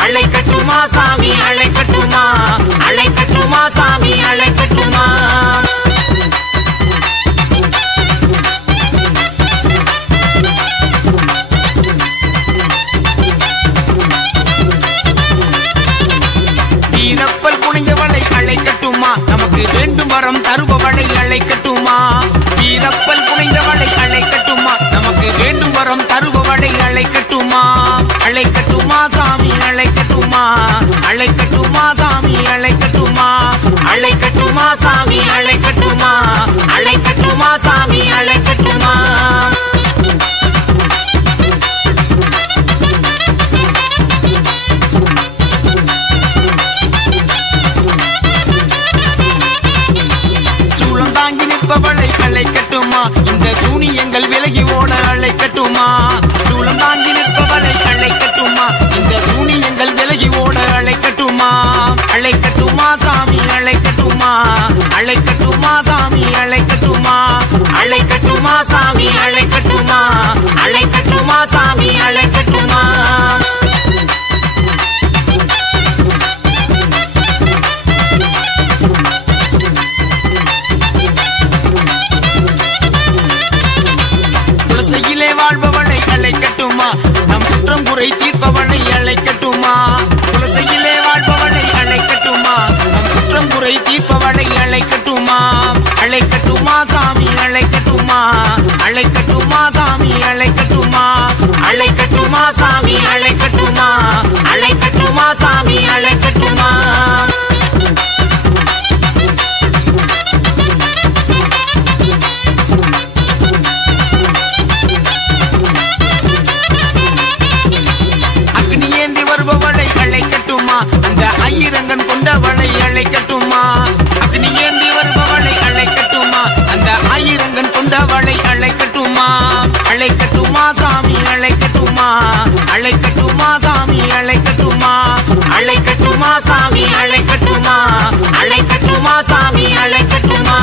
அழைக்கட்டுமா சாமி அழைக்கட்டுமா அழைக்கட்டுமா சாமி அழைக்கட்டுமா வீரப்பல் புனிந்தவளை அழைக்கட்டுமா நமக்கு வேண்டும் வரம் தருபவளை அழைக்கட்டுமா வீரப்பல் புனிந்தவளை அழைக்கட்டுமா நமக்கு வேண்டும் வரம் தருபவளை அழைக்கட்டுமா அழைக்கட்டுமா சாமி அழைக்கட்டுமா. சூளம் தாங்கி நிற்பவளை அழைக்கட்டுமா, இந்த சூனியங்கள் விலகி ஓட அழைக்கட்டுமா. சூளம் தாங்கி நிற்பவளை அழைக்கட்டுமா, இந்த சூனியங்கள் விலகி ஓட அழைக்கட்டுமா. அழைக்கட்டுமா சாமி அழைக்கட்டுமா, அழைக்கட்டுமா சாமி அழைக்கட்டுமா, அழைக்கட்டுமா சாமி அழைக்கட்டுமா, அழைக்கட்டுமா சாமி அழைக்கட்டுமா. குலசையிலே வாழ்பவளை அழைக்கட்டுமா, நம் குற்றம் குறை தீர்ப்பவளை அழைக்கட்டுமா. குலசையிலே வாழ்பவளை அழைக்கட்டுமா, நம் குற்றம் குறை தீர்ப்பவளை அழைக்கட்டுமா. அழைக்கட்டுமா சாமி அழைக்கட்டுமா, அழைக்கட்டுமா சாமி அழைக்கட்டுமா, அழைக்கட்டுமா சாமி அழைக்கட்டுமா, அழைக்கட்டுமா சாமி அழைக்கட்டுமா. அக்னி ஏந்தி வருபவளை அழைக்கட்டுமா, அந்த ஐயரங்கன் கொண்டவளை அழைக்கட்டுமா. அக்னி ஏந்தி வருபவளை அழைக்கட்டுமா, அந்த ஐயரங்கன் கொண்டவளை அழைக்கட்டுமா. அழைக்கட்டுமா சாமி அழைக்கட்டுமா, அழைக்கட்டுமா சாமி அழைக்கட்டுமா, அழைக்கட்டுமா சாமி அழைக்கட்டுமா, அழைக்கட்டுமா சாமி அழைக்கட்டுமா.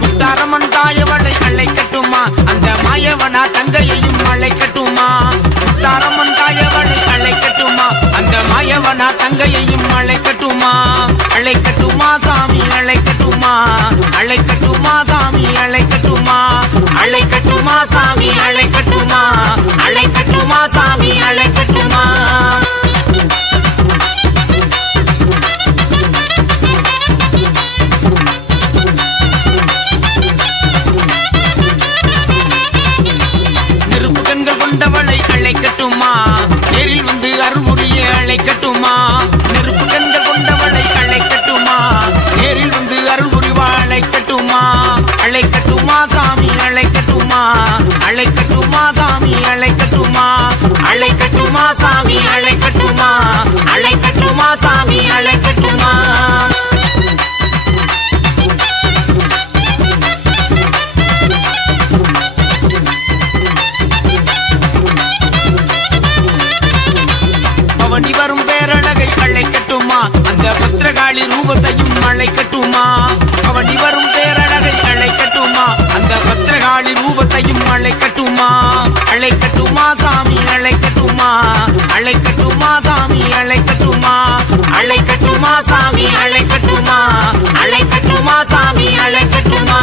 முத்தாரம்மன் தாயவளை அழைக்கட்டுமா, அந்த மாயவனா தங்கையையும் அழைக்கட்டுமா. முத்தாரம்மன் தாயவளை அழைக்கட்டுமா, அந்த மாயவனா தங்கையையும் அழைக்கட்டுமா. அழைக்கட்டுமா சாமி அழைக்கட்டுமா, அழைக்கட்டுமா சாமி அழைக்கட்டுமா, அழைக்கட்டுமா சாமி அழைக்கட்டுமா, அழைக்கட்டுமா சாமி அழைக்கட்டுமா. நெருப்பு கண்கள் கொண்டவளை அழைக்கட்டுமா, நேரில் வந்து அருள்முடிய அழைக்கட்டுமா. நெருப்பு கண்கள் கொண்டவளை அழைக்கட்டுமா, நேரில் வந்து அருள்புரிவா அழைக்கட்டுமா. அழைக்கட்டுமா சாமி அழைக்கட்டுமா, அழைக்கட்டுமா சாமி அழைக்கட்டுமா, அழைக்கட்டுமா சாமி அழைக்கட்டுமா, அழைக்கட்டுமா சாமி அழைக்கட்டுமா. பவனி வரும் பேரழகை அழைக்கட்டுமா, அந்த பத்திரகாளி ரூபத்தையும் அழைக்கட்டுமா. பவனி வரும் பேரழகை அழைக்கட்டுமா, அந்த பத்திரகாளி ரூபத்தையும் அழைக்கட்டுமா. அழைக்கட்டுமா சாமி அழைக்கட்டுமா, அழைக்கட்டுமா சாமி அழைக்கட்டுமா, அழைக்கட்டுமா சாமி அழைக்கட்டுமா, அழைக்கட்டுமா சாமி அழைக்கட்டுமா.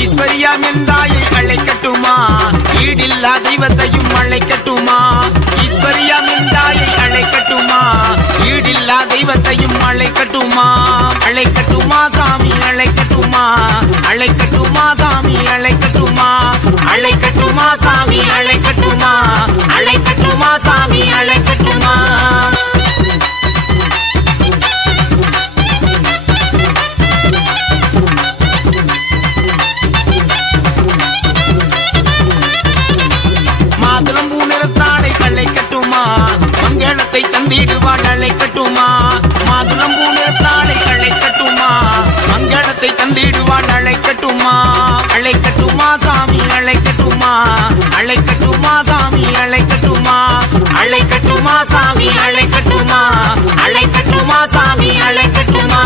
ஈஸ்வரியாம் எந்தாயை அழைக்கட்டுமா, ஈடில்லா தெய்வத்தையும் அழைக்கட்டுமா. ஈஸ்வரியாம் எந்தாயை அழைக்கட்டுமா, ஈடில்லா தெய்வத்தையும் அழைக்கட்டுமா. அழைக்கட்டுமா சாமி அழைக்கட்டுமா, அழைக்கட்டுமா சாமி அழைக்கட்டுமா, அழைக்கட்டுமா சாமி அழைக்கட்டுமா, அழைக்கட்டுமா சாமி அழைக்கட்டுமா. மாதுளம்பூ நிறத்தாளை அழைக்கட்டுமா, மங்களத்தை தந்திடுவாள் அழைக்கட்டுமா. மாதுளம்பூ நிறத்தாளை அழைக்கட்டுமா, மங்களத்தை தந்திடுவாள் அழைக்கட்டுமா. அழைக்கட்டுமா சாமி அழைக்கட்டுமா, அழைக்கட்டுமா சாமி அழைக்கட்டுமா, அழைக்கட்டுமா சாமி அழைக்கட்டுமா, அழைக்கட்டுமா சாமி அழைக்கட்டுமா.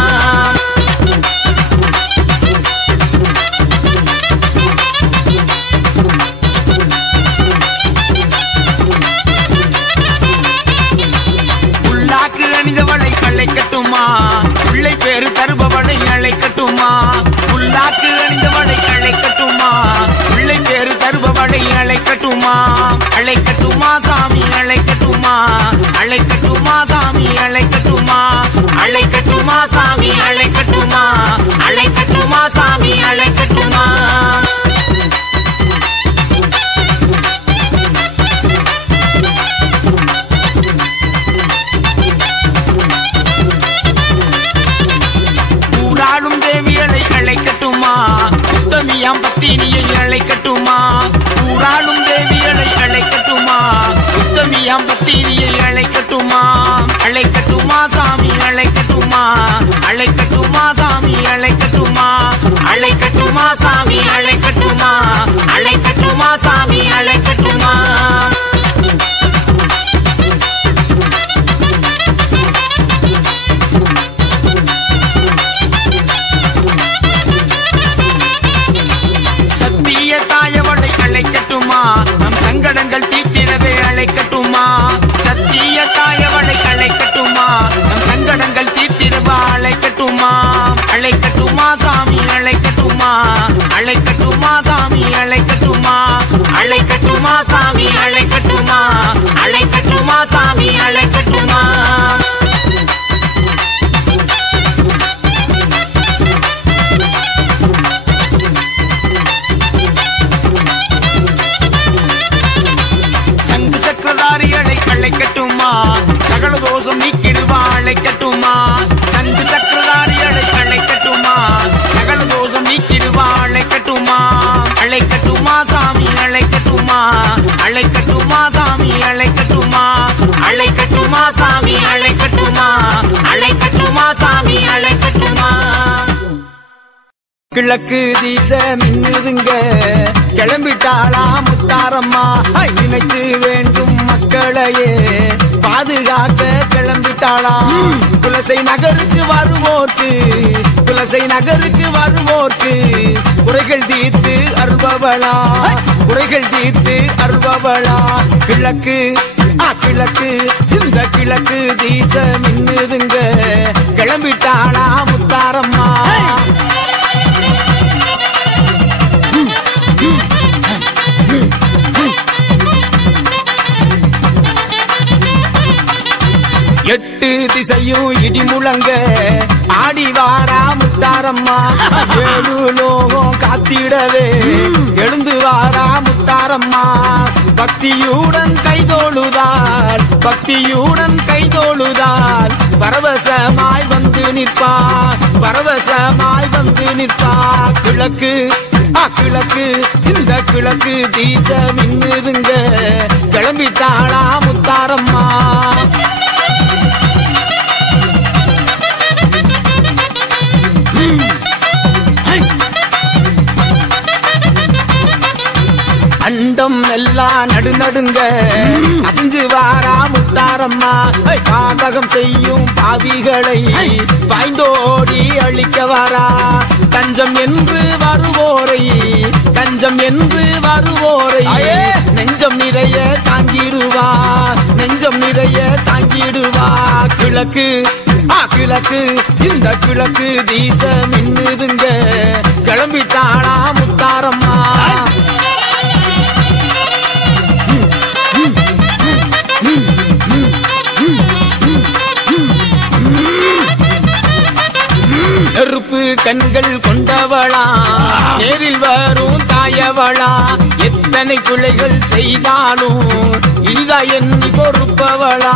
உள்ளாக்கு அணிந்தவளை அழைக்கட்டுமா, உள்ளை பேரு தருபவளை அழைக்கட்டுமா. உள்ளாக்கு அணிந்தவளை அழைக்கட்டுமா, உள்ளை பேரு தருபவளை அழைக்கட்டுமா. அழைக்கட்டுமா சாமி அழைக்கட்டுமா, அழைக்க அழைக்கட்டுமா சாமி அழைக்கட்டுமா அழைக்கட்டுமா சாமி அழைக்கட்டுமா ஊராளும் தேவிகளை அழைக்கட்டுமா உத்தமியாம் பத்தினியை அழைக்கட்டுமா ஊராளும் தேவிகளை அழைக்கட்டுமா உத்தமியாம் பத்தினியை அழைக்கட்டுமா அழைக்கட்டுமா சாமி அழைக்கட்டுமா அழைக்கட்டுமா சாமி அழைக்கட்டுமா அழைக்கட்டுமா சாமி அழைக்கட்டுமா அழைக்கட்டுமா சாமி அழைக்கட்டுமா சத்திய தாயவளை அழைக்கட்டுமா நம் சங்கடங்கள் தீர்த்திடவே அழைக்கட்டுமா சத்திய தாயவளை அழைக்கட்டுமா நம் சங்கடங்கள் தீர்த்திடவா அழைக்கட்டுமா அழைக்கட்டுமா சாமி அழைக்கட்டுமா அழைக்கட்டுமா சாமி அழைக்கட்டுமா அழைக்கட்டுமா சாமி அழைக்கட்டுமா அழைக்கட்டுமா சாமி அழைக்கட்டுமா சங்கு சக்கரதாரிகளை அழைக்கட்டுமா சகல தோஷம் நீக்கிடுவா அழைக்கட்டுமா சங்கு சக்கரதாரிகளை அழைக்கட்டுமா சகல தோஷம் நீக்கிடுவா அழைக்கட்டுமா அழைக்கட்டுமா சாமி அழைக்கட்டுமா அழைக்கட்டுமா சாமி அழைக்கட்டுமா அழைக்கட்டுமா சாமி அழைக்கட்டுமா அழைக்கட்டுமா சாமி அழைக்கட்டுமா கிழக்கு தீச மின்னுதுங்க கிளம்பிட்டாளா முத்தாரம்மா நினைத்து வேண்டும் மக்களையே பாதுகாக்க கிளம்பிட்டாளா குலசை நகருக்கு வருவோர்க்கு குலசை நகருக்கு வருவோர்க்கு குறைகள் தீர்த்து அருள்பவளா குறைகள் தீர்த்து அருள்பவளா கிழக்கு கிழக்கு இந்த கிழக்கு தீச மின்னுதுங்க கிளம்பிட்டாளா முத்தாரம்மா எட்டு திசையும் இடி முழங்க ஆடி வாரா முத்தாரம்மா ஏழு லோகம் காத்திடவே எழுந்து வாரா முத்தாரம்மா பக்தியுடன் கைதோழுதால் பக்தியுடன் கைதோழுதால் பரவசமாய் வந்து நிற்பா பரவசமாய் வந்து நிற்பா கிழக்கு கிழக்கு இந்த கிழக்கு தீச மின்னுதுங்க கிளம்பிட்டாளா முத்தாரம்மா அண்டம் எல்லாம் நடுநடுங்க அசைஞ்சு வாரா முத்தாரம்மா பாதகம் செய்யும் பாவிகளை பாய்ந்தோடி அழிக்க வாரா தஞ்சம் என்று வருவோரை தஞ்சம் என்று வருவோரை நெஞ்சம் நிறைய தாங்கிடுவா நெஞ்சம் நிறைய தாங்கிடுவா கிழக்கு கிழக்கு இந்த கிழக்கு தீச மின்னுதுங்க கிளம்பிட்டாளா முத்தாரம்மா நெருப்பு கண்கள் கொண்டவளா நேரில் வரும் தாயவளா எத்தனை பிள்ளைகள் செய்தாலும் இல்லா எண்ணி பொறுப்பவளா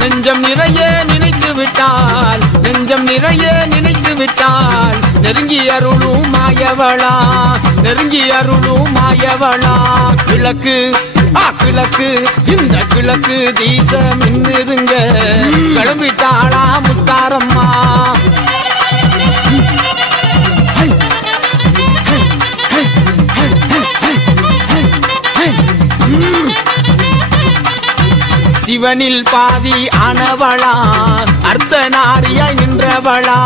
நெஞ்சம் நிறைய நினைத்து விட்டால் நெஞ்சம் நிறைய நினைத்து விட்டால் நெருங்கி அருளும் மாயவளா நெருங்கி அருளும் மாயவளா கிழக்கு கிழக்கு இந்த கிழக்கு தீச மின்னுதுங்க கிளம்பிட்டாளா முத்தாரம்மா சிவனில் பாதி ஆனவளா அர்த்தநாரியாய் நின்றவளா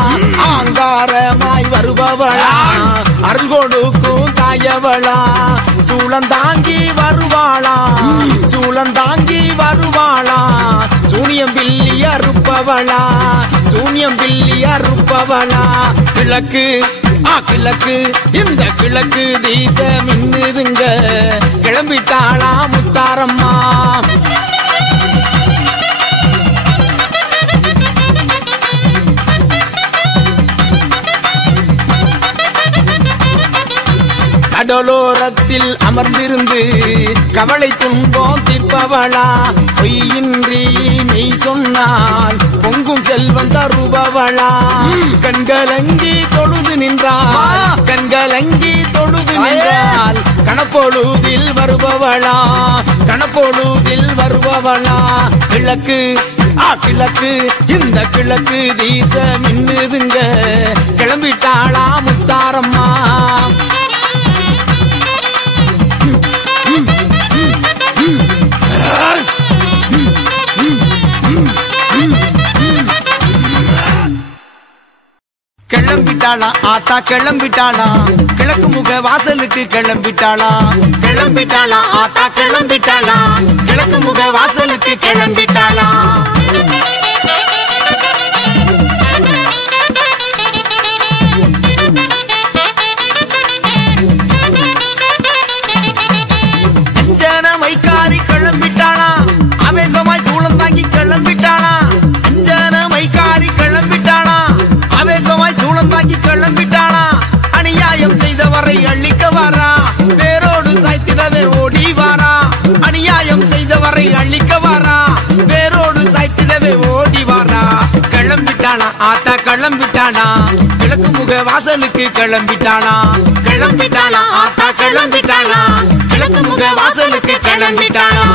ஆங்காரமாய் வருபவளா அருள் கொடுக்கும் தாயவளா சூளந்தாங்கி வருவாளா சூளந்தாங்கி வருவாளா சூனியம் பில்லி அறுப்பவளா சூனியம் பில்லி அறுப்பவளா கிழக்கு கிழக்கு இந்த கிழக்கு தீச மின்னுதுங்க கிளம்பிட்டாளா முத்தாரம்மா கடலோரத்தில் அமர்ந்திருந்து கவலை துன்பம் தீர்ப்பவளா பொய்யின்றி மெய் சொன்னால் பொங்கும் செல்வம் தருபவளா கண்கலங்கி தொழுது நின்றால் கண்கலங்கி தொழுது நின்றால் கணப்பொழுதில் வருபவளா கணப்பொழுதில் வருபவளா கிழக்கு கிழக்கு இந்த கிழக்கு தீச மின்னுதுங்க கிளம்பிட்டாளா முத்தாரம்மா கிளம்பிட்டாளா ஆத்தா கிளம்பிட்டாளா கிழக்கு முக வாசலுக்கு கிளம்பிட்டாளா கிளம்பிட்டாளா ஆத்தா கிளம்பிட்டாளா கிழக்கு முக வாசலுக்கு கிளம்பிட்டாளா அஞ்சன மைக்காரி கிளம்பிட்டாளா ஆவேசமாய் சூளம் தாங்கி கிளம்பிட்டாளா அஞ்சன மைக்காரி கிளம்பிட்டாளா ஆவேசமாய் சூளம் தாங்கி கிளம்பிட்டாளா அநியாயம் செய்தவரை அழிக்க வாரா வேரோடு சாய்த்திடவே ஓடி வாரா அநியாயம் செய்தவரை அழிக்க வாரா வேரோடு சாய்த்திடவே ஓடி வாரா கிளம்பிட்டாளா ஆத்தா கிளம்பிட்டாளா கிழக்கு முக வாசலுக்கு கிளம்பிட்டாளா கிளம்பிட்டாளா ஆத்தா கிளம்பிட்டாளா கிழக்கு முக வாசலுக்கு கிளம்பிட்டாளா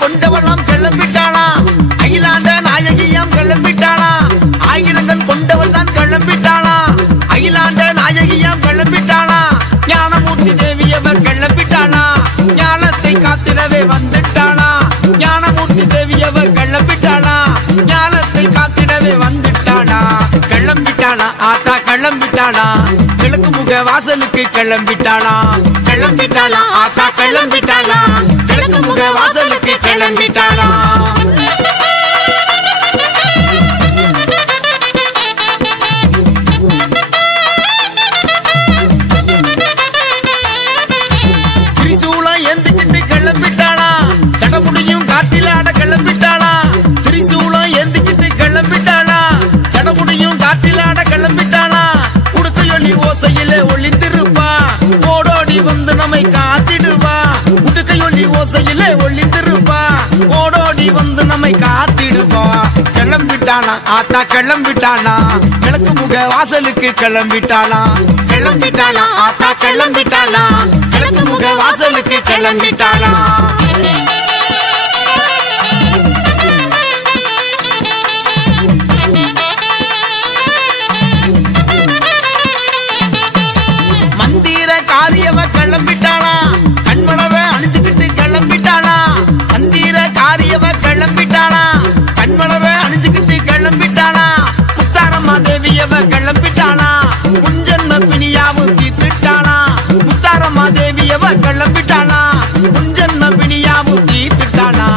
கொண்டவளாம் கிளம்பிட்டாளா அகிலாண்ட நாயகியாம் கிளம்பிட்டாளா ஆயிரங்கன் கொண்டவள் தான் கிளம்பிட்டாளா அகிலாண்ட நாயகியாம் கிளம்பிட்டாளா ஞானமூர்த்தி தேவியவர் கிளம்பிட்டாளா ஞானத்தை காத்திடவே வந்துட்டாளா ஞானமூர்த்தி தேவியவர் கிளம்பிட்டாளா ஞானத்தை காத்திடவே வந்துட்டாளா கிளம்பிட்டாளா ஆத்தா கிளம்பிட்டாளா கிழக்கு முக வாசலுக்கு கிளம்பிட்டாளா கிளம்பிட்டாளா ஆத்தா கிளம்பிட்டாளா கிழக்கு முக வாசலுக்கு கிளம்பிட்டாளா திரிசூலம் ஏந்திக்கிட்டு கிளம்பிட்டாளா சடமுடியும் காட்டில ஆட கிளம்பிட்டாளா திரிசூலம் ஏந்திக்கிட்டு கிளம்பிட்டாளா சடமுடியும் காட்டில ஆட கிளம்பிட்டாளா உடுக்கையொலி ஓசையில ஒளிந்திருப்பா ஓடோடி வந்து நம்மை காத்திடுவா உடுக்கையொலி ஓசையில ஒளிந்திருப்பா ஓடோடி வந்து நம்மை காத்திடுவா கிளம்பிட்டாளா ஆத்தா கிளம்பிட்டாளா கிழக்கு முக வாசலுக்கு கிளம்பிட்டாளா கிளம்பிட்டாளா ஆத்தா கிளம்பிட்டாளா கிழக்கு முக வாசலுக்கு கிளம்பிட்டாளா மந்திர காரியவ கிளம்பிட்டாளா கண்மலர அணிஞ்சுக்கிட்டு கிளம்பிட்டாளா மந்திர காரியவ கிளம்பிட்டாளா கண்மலர அணிஞ்சுக்கிட்டு கிளம்பிட்டாளா முத்தாரம்மா தேவியவ கிளம்பிட்டாளா முன்ஜன்ம பிணியாவும் தீர்த்துட்டாளா முத்தாரம்மா தேவியவ கிளம்பிட்டாளா முன்ஜன்ம பிணியாவும் தீர்த்துட்டாளா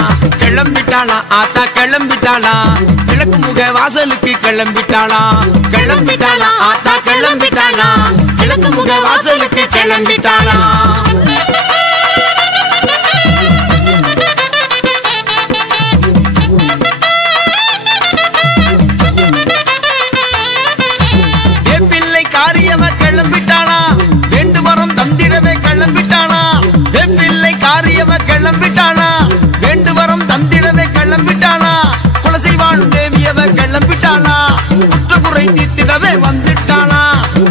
கிளம்பிட்டாளா ஆத்தா கிளம்பிட்டாளா கிழக்கு முக வாசலுக்கு கிளம்பிட்டாளா கிளம்பிட்டாளா ஆத்தா கிளம்பிட்டாளா கிழக்கு முக வாசலுக்கு கிளம்பிட்டாளா வேப்பிள்ளை காரியவ கிளம்பிட்டாளா வேண்டு வரம் தந்திடவே கிளம்பிட்டாளா வேப்பிள்ளை காரியவ கிளம்பிட்டாளா வேண்டு வரம் தந்திடவே கிளம்பிட்டாளா குலசை வாழும் தேவியவ கிளம்பிட்டாளா குற்றக்குறை தீர்த்திடவே வந்துட்டாளா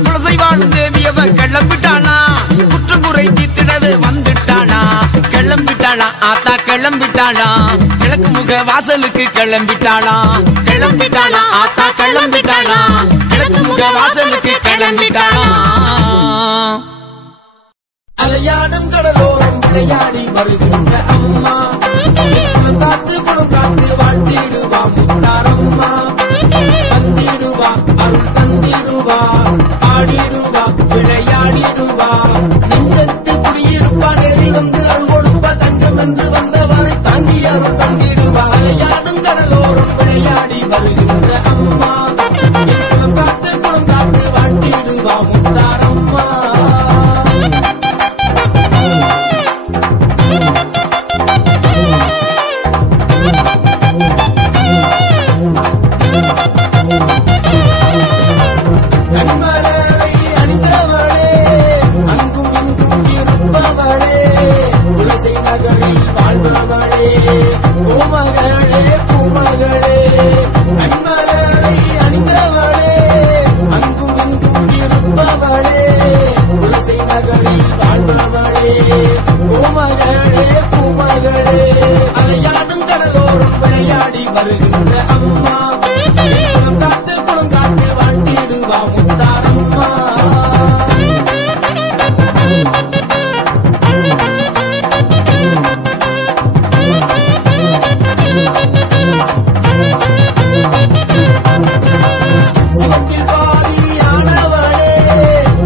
குலசை வாழும் தேவியவ கிளம்பிட்டாளா குற்றக்குறை தீர்த்திடவே வந்துட்டாளா கிளம்பிட்டாளா ஆத்தா கிளம்பிட்டாளா கிழக்கு முக வாசலுக்கு கிளம்பிட்டாளா கிளம்பிட்டாளா ஆத்தா கிளம்பிட்டாளா கிழக்கு முக வாசலுக்கு கிளம்பிட்டாளா அலையாடும் கடலோரம் விளையாடி வருகின்ற அம்மா குணம் காத்து வாழ்த்திடுவா முத்தாரம்மா தந்திடுவா அருள் தந்திடுவா ஆடிடுவா விளையாடிடுவா நெஞ்சத்தில் குடியிருப்பா நேரில் வந்து அருள் கொடுப்பா தங்கம் என்று வந்தவரை தாங்கி அருள் தந்திடுவா அலையாடும் கடலோரம் விளையாடி வருகின்ற அம்மா குணம் காத்து வாழ்த்திடுவா முத்தாரம்மா நகரில் வாழ்பவளே பூமகளே பூமகளே அலையாடும் கடலோரம் விளையாடி வருகின்ற அம்மா குளம் காத்து வாழ்த்திடுவா முத்தாரம்மா சிவத்தில் பாதியானவளே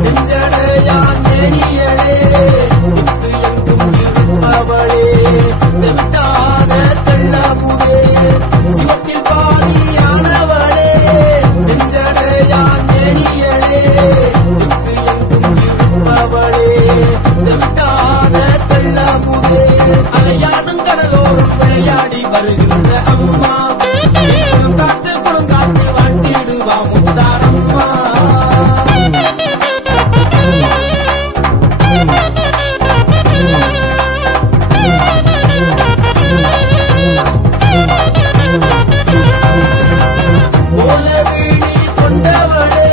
செஞ்சடையான் தேனியளே இங்கு எங்கும் இருப்பவளே விட்டாத தெள்ளமுதே சிவத்தில் பாதியானவளே செஞ்சடையான் தேனியளே இங்கு எங்கும் இருப்பவளே விட்டாத தெள்ளமுதே அலையாடும் கடலோரம் விளையாடி வருகின்ற அம்மா குளம் காத்து வாழ்த்திடுவா முத்தாரம்மா ஓலவீழி கொண்டவளே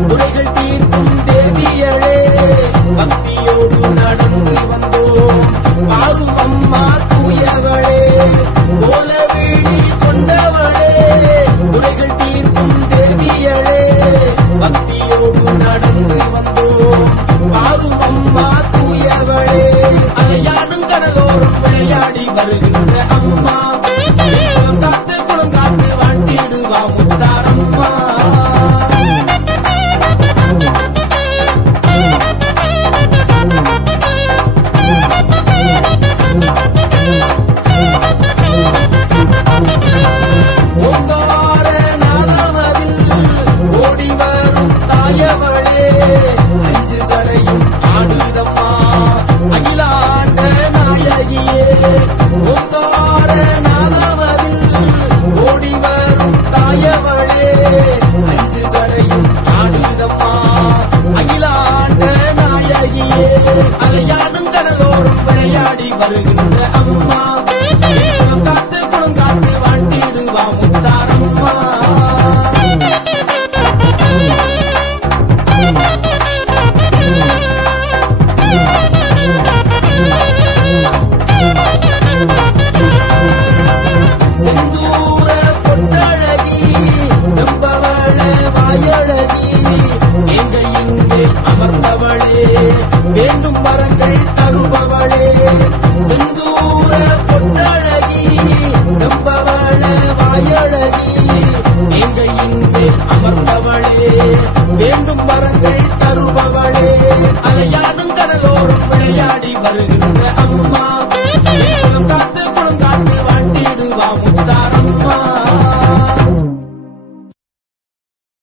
குறைகள் தீர்க்கும் தேவியளே பக்தியோடு நடந்து வந்தோம் ஆறும் அம்மா தூயவளே ஓலவீழி கொண்டவளே குறைகள் தீர்க்கும் தேவியளே பக்தியோடு நடந்து வந்தோம் ஆறும் அம்மா தூயவளே அலையாடும் கடலோரம் விளையாடி வருகின்ற அம்மா குளம் காத்து வாழ்த்திடுவா முத்தாரம்மா ஓங்கார நாதமதில் ஓடி வரும் தாயவளே அஞ்சு சடையும் ஆடுதம்மா அகிலாண்ட நாயகியே ஓங்கார நாதமதில் ஓடி வரும் தாயவளே அஞ்சு சடையும் ஆடுதம்மா அகிலாண்ட நாயகியே அலையாடும் கடலோரம் விளையாடி வருகின்ற அம்மா குளம் காத்து வாழ்த்திடுவா முத்தாரம்மா செந்தூர பொட்டழகி செம்பவள வாயழகி எங்க இங்கே அமர்ந்தவளே வேண்டும் வரங்கள் தருபவளே செந்தூர பொட்டழகி செம்பவள வாயழகி எங்க இங்கே அமர்ந்தவளே வேண்டும் வரங்கள் தருபவளே அலையாடும் கடலோரம் விளையாடி வருகின்ற அம்மா